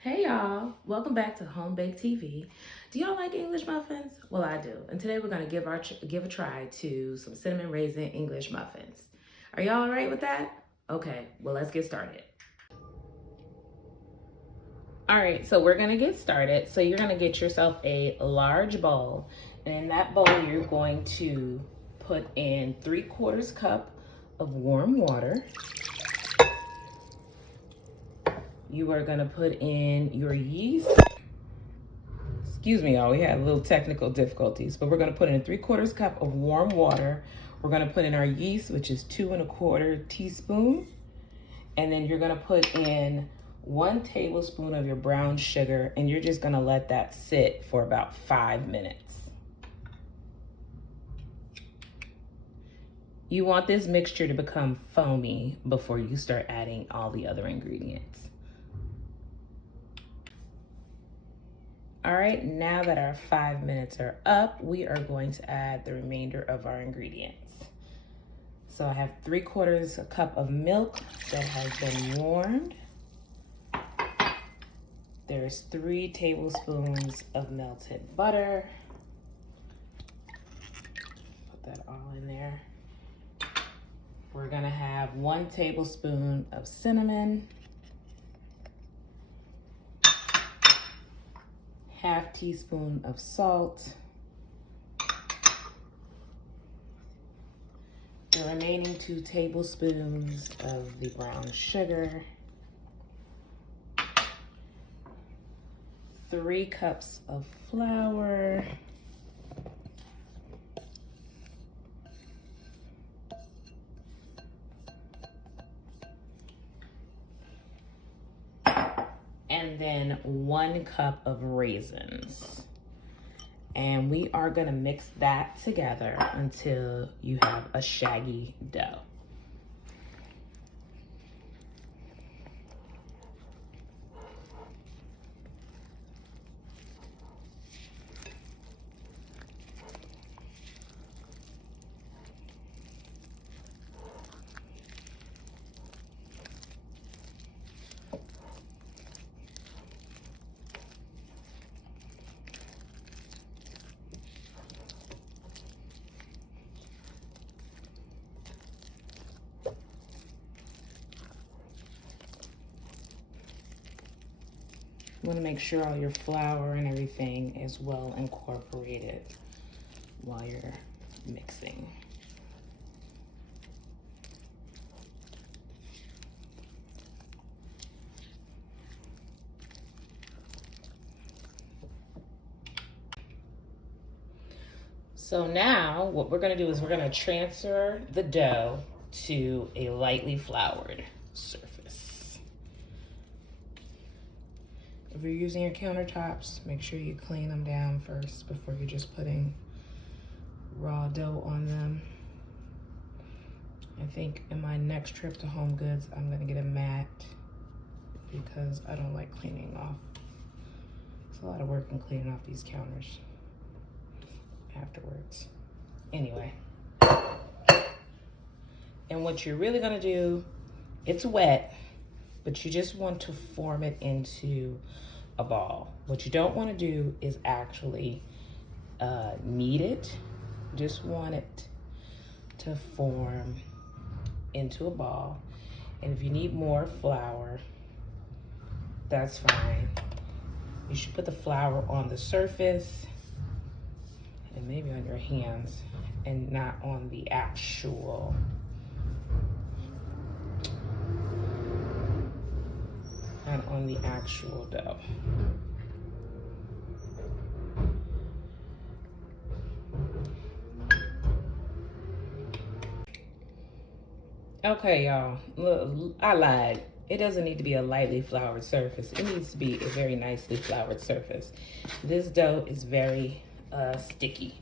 Hey y'all, welcome back to HomeBaked TV. Do y'all like English muffins? Well, I do. And today we're gonna give a try to some cinnamon raisin English muffins. Are y'all all right with that? Okay, well let's get started. All right, so we're gonna get started. So you're gonna get yourself a large bowl, and in that bowl you're going to put in 3/4 cup of warm water. You are gonna put in your yeast. Excuse me, y'all, we had a little technical difficulties, but we're gonna put in 3/4 cup of warm water. We're gonna put in our yeast, which is 2 1/4 teaspoons. And then you're gonna put in 1 tablespoon of your brown sugar, and you're just gonna let that sit for about 5 minutes. You want this mixture to become foamy before you start adding all the other ingredients. All right, now that our 5 minutes are up, we are going to add the remainder of our ingredients. So I have 3/4 cup of milk that has been warmed. There's 3 tablespoons of melted butter. Put that all in there. We're gonna have 1 tablespoon of cinnamon, 1/2 teaspoon of salt, the remaining 2 tablespoons of the brown sugar, 3 cups of flour, and then 1 cup of raisins. And we are gonna mix that together until you have a shaggy dough. You want to make sure all your flour and everything is well incorporated while you're mixing. So now what we're going to do is we're going to transfer the dough to a lightly floured surface. If you're using your countertops, make sure you clean them down first before you're just putting raw dough on them. I think in my next trip to Home Goods, I'm gonna get a mat because I don't like cleaning off. It's a lot of work in cleaning off these counters afterwards. Anyway, and what you're really gonna do, it's wet, but you just want to form it into a ball. What you don't want to do is actually knead it. Just want it to form into a ball. And if you need more flour, that's fine. You should put the flour on the surface and maybe on your hands and not on the actual dough. Okay, y'all, look, I lied. It doesn't need to be a lightly floured surface. It needs to be a very nicely floured surface. This dough is very sticky.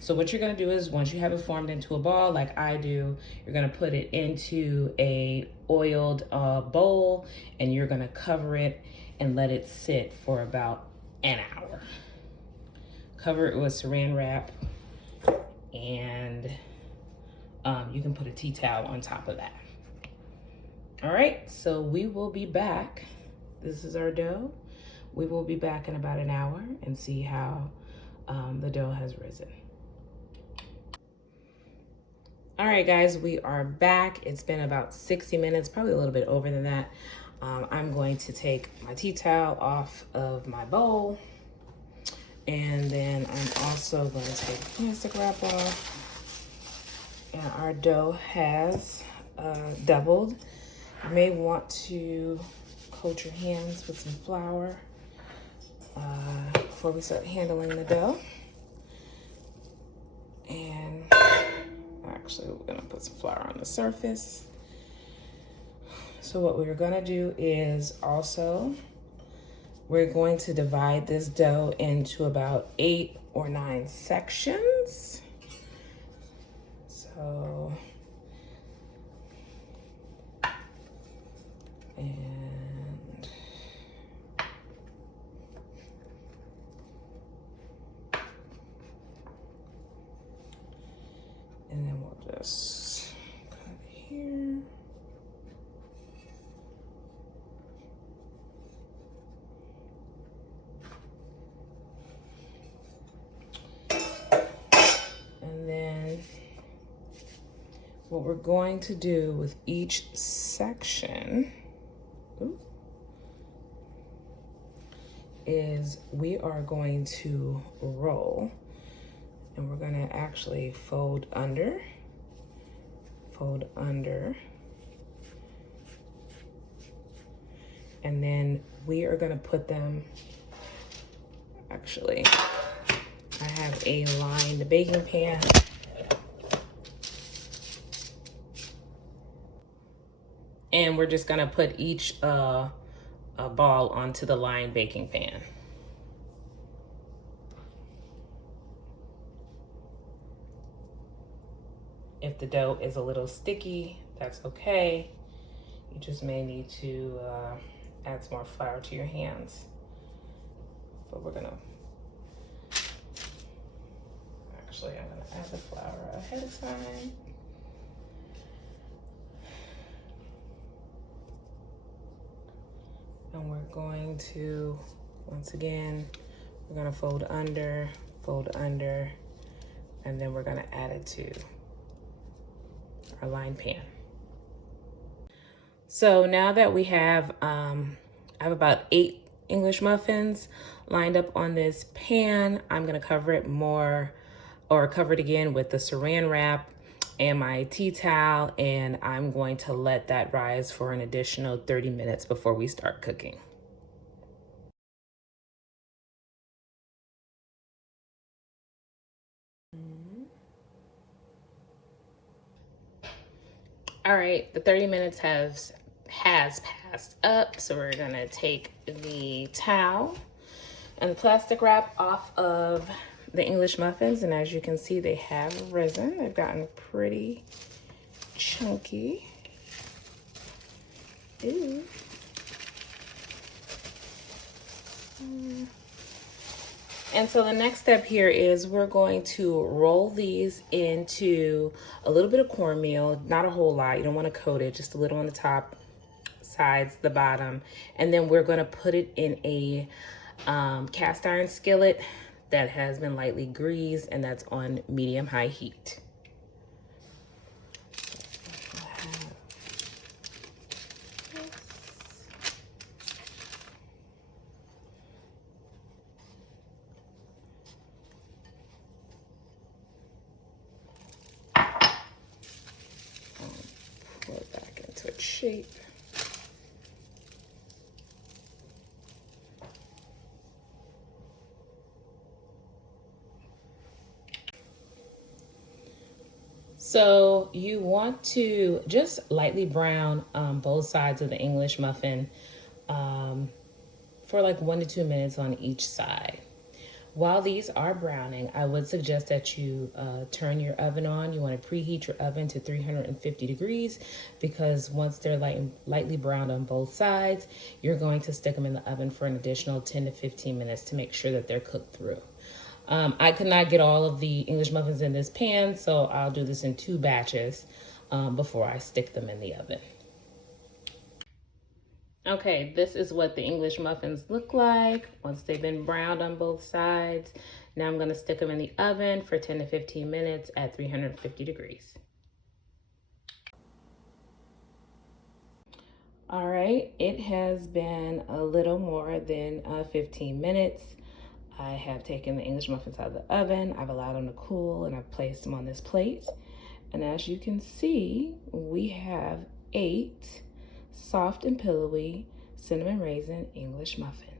So what you're gonna do is once you have it formed into a ball like I do, you're gonna put it into a oiled bowl and you're gonna cover it and let it sit for about an hour. Cover it with saran wrap and you can put a tea towel on top of that. All right, so we will be back. This is our dough. We will be back in about an hour and see how the dough has risen. All right, guys, we are back. It's been about 60 minutes, probably a little bit over than that. I'm going to take my tea towel off of my bowl. And then I'm also going to take the plastic wrap off. And our dough has doubled. You may want to coat your hands with some flour before we start handling the dough. And actually, we're gonna put some flour on the surface. So what we're gonna do is also, we're going to divide this dough into about 8 or 9 sections. So, and then we'll just cut here. And then what we're going to do with each section is we are going to roll, and we're going to actually fold under, and then we are going to put them, actually, I have a lined baking pan. And we're just gonna put each a ball onto the lined baking pan. If the dough is a little sticky, that's okay. You just may need to add some more flour to your hands. But we're gonna, actually I'm gonna add the flour ahead of time. And we're going to, once again, we're gonna fold under, and then we're gonna add it to our lined pan. So now that we have, I have about 8 English muffins lined up on this pan, I'm gonna cover it again with the saran wrap and my tea towel, and I'm going to let that rise for an additional 30 minutes before we start cooking. All right, the 30 minutes has passed up, so we're gonna take the towel and the plastic wrap off of the English muffins, and as you can see, they have risen. They've gotten pretty chunky. Ooh. And so the next step here is we're going to roll these into a little bit of cornmeal, not a whole lot. You don't want to coat it, just a little on the top, sides, the bottom. And then we're going to put it in a cast iron skillet that has been lightly greased, and that's on medium-high heat. Pull it back into its shape. So you want to just lightly brown both sides of the English muffin for like 1 to 2 minutes on each side. While these are browning, I would suggest that you turn your oven on. You want to preheat your oven to 350 degrees because once they're lightly browned on both sides, you're going to stick them in the oven for an additional 10 to 15 minutes to make sure that they're cooked through. I could not get all of the English muffins in this pan, so I'll do this in 2 batches before I stick them in the oven. Okay, this is what the English muffins look like once they've been browned on both sides. Now I'm gonna stick them in the oven for 10 to 15 minutes at 350 degrees. All right, it has been a little more than 15 minutes. I have taken the English muffins out of the oven. I've allowed them to cool and I've placed them on this plate. And as you can see, we have 8 soft and pillowy cinnamon raisin English muffins.